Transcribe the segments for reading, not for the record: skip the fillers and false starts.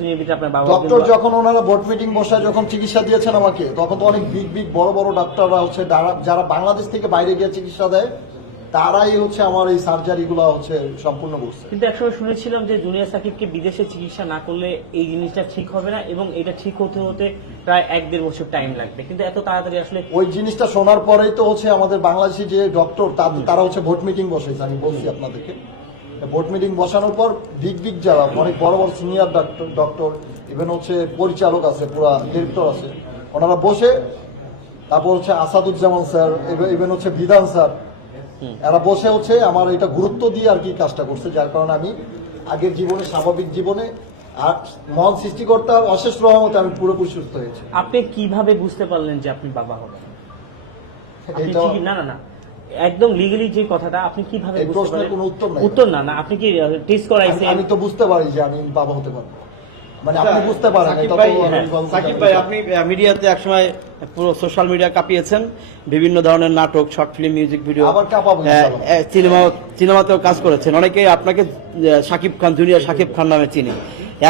দুনিয়ার ভিতরে আপনার বাবা ডক্টর যখন ওনারা বোর্ড মিটিং বসায় যখন চিকিৎসা দিয়েছেন আমাকে, তখন তো অনেক বিগ বড় বড় ডাক্তাররা হচ্ছে যারা বাংলাদেশ থেকে বাইরে গিয়ে চিকিৎসা দেয়, তারাই হচ্ছে আমার এই সার্জারি গুলো হচ্ছে সম্পূর্ণ করছে। কিন্তু একসময় শুনেছিলাম যে জুনিয়র সাকিবকে বিদেশে চিকিৎসা না করলে এই জিনিসটা ঠিক হবে না এবং এটা ঠিক হতে হতে প্রায় 1-1.5 বছর টাইম লাগবে, কিন্তু এত তাড়াতাড়ি আসলে ওই জিনিসটা শোনার পরেই তো হচ্ছে আমাদের বাংলাদেশি যে ডক্টর তারা হচ্ছে ভোট মিটিং বসাইছে। আমি বলছি আপনাদেরকে, ভোট মিটিং বসানোর পর বিগ যারা অনেক বড় বড় সিনিয়র ডক্টর ইভেন হচ্ছে পরিচালক আছে, পুরা ডিরেক্টর আছে, ওনারা বসে, তারপর হচ্ছে আসাদুজ্জামান স্যার, ইভেন হচ্ছে বিধান স্যার, এরা বসে হচ্ছে আমার এটা গুরুত্ব দিয়ে আর কি কাজটা করছে, যার কারণে আমি আগের জীবনে স্বাভাবিক জীবনে আর মহান সৃষ্টিকর্তার অশেষ রহমতে আমি পুরোপুরি সুস্থ হয়েছি। আপনি কিভাবে বুঝতে পারলেন যে আপনি বাবা হবেন? না একদম লিগালি যে কথাটা আপনি কিভাবে এই প্রশ্নের কোনো উত্তর নাই। উত্তর না আপনি কি টেস্ট করাইছেন? আমি তো বুঝতে পারি যে আমি বাবা হতে পারবো, মানে আপনি বুঝতে পারেন। সাকিব ভাই, আপনি মিডিয়াতে একসময় পুরো সোশ্যাল মিডিয়া কাঁপিয়েছেন, বিভিন্ন ধরনের নাটক, শর্ট ফিল্ম, মিউজিক ভিডিও, আবার কাঁপাবো সিনেমাতেও কাজ করেছেন। অনেকেই আপনাকে শাকিব খান, জুনিয়র শাকিব খান নামে চিনি।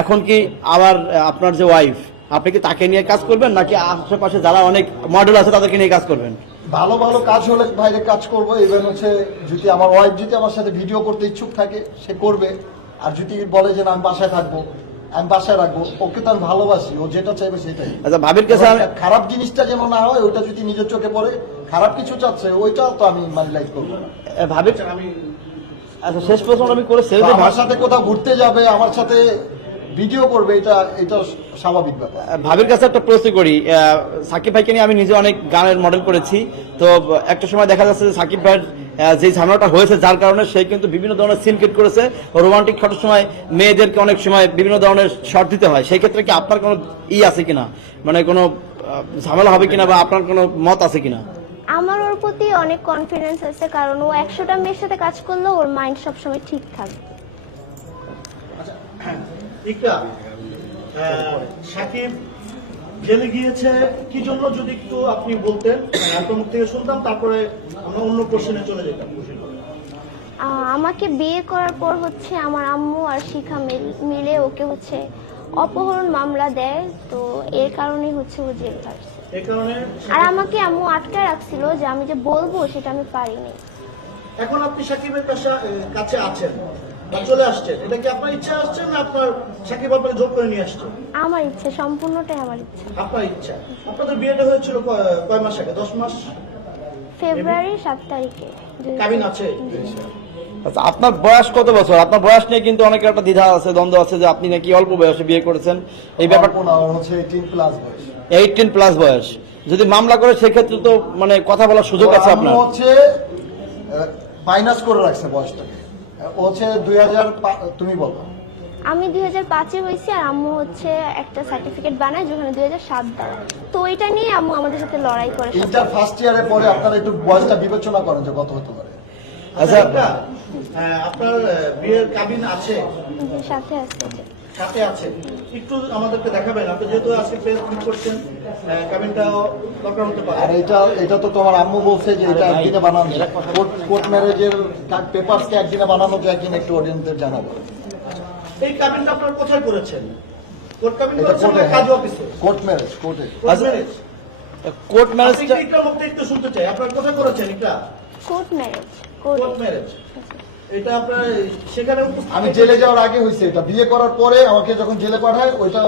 এখন কি আবার আপনার যে ওয়াইফ, আপনি কি তাকে নিয়ে কাজ করবেন নাকি আশেপাশে যারা অনেক মডেল আছে তাদেরকে নিয়ে কাজ করবেন? ভালো কাজ হলে বাইরে কাজ করবো। ইভেন হচ্ছে যদি আমার ওয়াইফ যদি আমার সাথে ভিডিও করতে ইচ্ছুক থাকে সে করবে, আর যদি বলে যে না আমি বাসায় থাকবো, আমি বাসায় রাখবো, ওকে তো আমি ভালোবাসি, ও যেটা চাইবে সেটাই। আচ্ছা, ভাবির কাছে খারাপ জিনিসটা যেন না হয়, ওইটা যদি নিজের চোখে পড়ে খারাপ কিছু চাচ্ছে, ওইটা তো আমি মানে লাইক করবো না। ভাবির আচ্ছা, শেষ প্রশ্ন আমি করেছি, আমার সাথে কোথাও ঘুরতে যাবে, আমার সাথে ভিডিও করবে, এটা স্বাভাবিক ব্যাপার। ভাবির কাছে একটা প্রশ্ন করি, সাকিব ভাইকে নিয়ে আমি নিজে অনেক গানের মডেল করেছি, তো একটা সময় দেখা যাচ্ছে যে সাকিব ভাইয়ের যে ঝামেলাটা হয়েছে, যার কারণে সে কিন্তু বিভিন্ন ধরনের সিন ক্রিয়েট করেছে। রোমান্টিক ফটোর সময় মেয়েদেরকে অনেক সময় বিভিন্ন ধরনের শর্ট দিতে হয়, সেই ক্ষেত্রে কি আপনার কোনো আছে কিনা, মানে কোনো ঝামেলা হবে কিনা, বা আপনার কোনো মত আছে কিনা? আমার ওর প্রতি অনেক কনফিডেন্স আছে, কারণ ও 100টা মেয়ের সাথে কাজ করলেও ওর মাইন্ড সবসময় ঠিক থাকবে। সাকিব জেলে গিয়েছে কি জন্য, যদি একটু আপনি বলতেন, আপনার মুখ থেকে শুনতাম, তারপরে আমরা অন্য কোশ্চেনে চলে যেতাম। আমাকে বিয়ে করার পর হচ্ছে আমার আম্মু আর শিখা মিলে ওকে হচ্ছে অপহরণ মামলা দেয়, তো এর কারণেই হচ্ছে ও জেল কাটছে। আর আমাকে আম্মু আটকে রাখছিল যে আমি যে বলবো সেটা আমি পারিনি। এখন আপনি সাকিবের কাছে আছেন বা চলে আসছেন, এটা কি আপনার ইচ্ছা আসছেন না আপনার সাকিব আপনাকে জোর করে নিয়ে আসছেন? আমার ইচ্ছে, সম্পূর্ণটাই আমার ইচ্ছা। আপনার ইচ্ছা। আপনাদের বিয়েটা হয়েছিল কয় মাস আগে? 10 মাস। ফেব্রুয়ারি 7 তারিখে। কাবিন আছে। আচ্ছা, আপনার বয়স কত বছর? আপনার বয়স নিয়ে কিন্তু অনেকের একটা দ্বিধা আছে, দ্বন্দ্ব আছে যে আপনি নাকি অল্প বয়সে বিয়ে করেছেন। এই ব্যাপারটা হচ্ছে 18+ বয়স। 18+ বয়স। যদি মামলা করে সেক্ষেত্রে তো মানে কথা বলার সুযোগ আছে আপনার। হচ্ছে মাইনাস করে রাখছে বয়সটাকে। ও হচ্ছে 2000, তুমি বলো। আমি 2005-এ হয়েছি, আর আম্মু হচ্ছে একটা সার্টিফিকেট বানায় যেখানে 2007 দেওয়া, তো ওইটা নিয়ে আম্মু আমাদের সাথে লড়াই করে। ইন্টার ফার্স্ট ইয়ারের পরে আপনারা একটু বয়সটা বিবেচনা করেন যে কত হতে পারে। আচ্ছা, আপনার বিয়ের কাবিন আছে? সাথে আছে। একটু আমাদেরকে দেখাবেন, আপনি যেহেতু আজকে প্রেস মিট করছেন, কাবিনটা দরকার হতে পারে। আর এটা তো তোমার আম্মু বলছে যে এটা একদিনে বানানো, কোর্ট ম্যারেজের পেপারসকে একদিনে বানানো যায়, একদিন একটু অডিয়েন্সদের জানাবো। এই কাবিনটা আপনারা কোথায় করেছেন? কোর্ট কাবিন করেছেন না কাজী অফিসে? কোর্ট ম্যারেজ, কোর্টে। কোর্ট ম্যারেজটা একটু শুনতে চাই, আপনারা কোথায় করেছেন এটা? Court marriage. এটা আপনার সেখানে আমি জেলে যাওয়ার আগে হয়েছে, এটা বিয়ে করার পরে আমাকে যখন জেলে পাঠায় ওইটা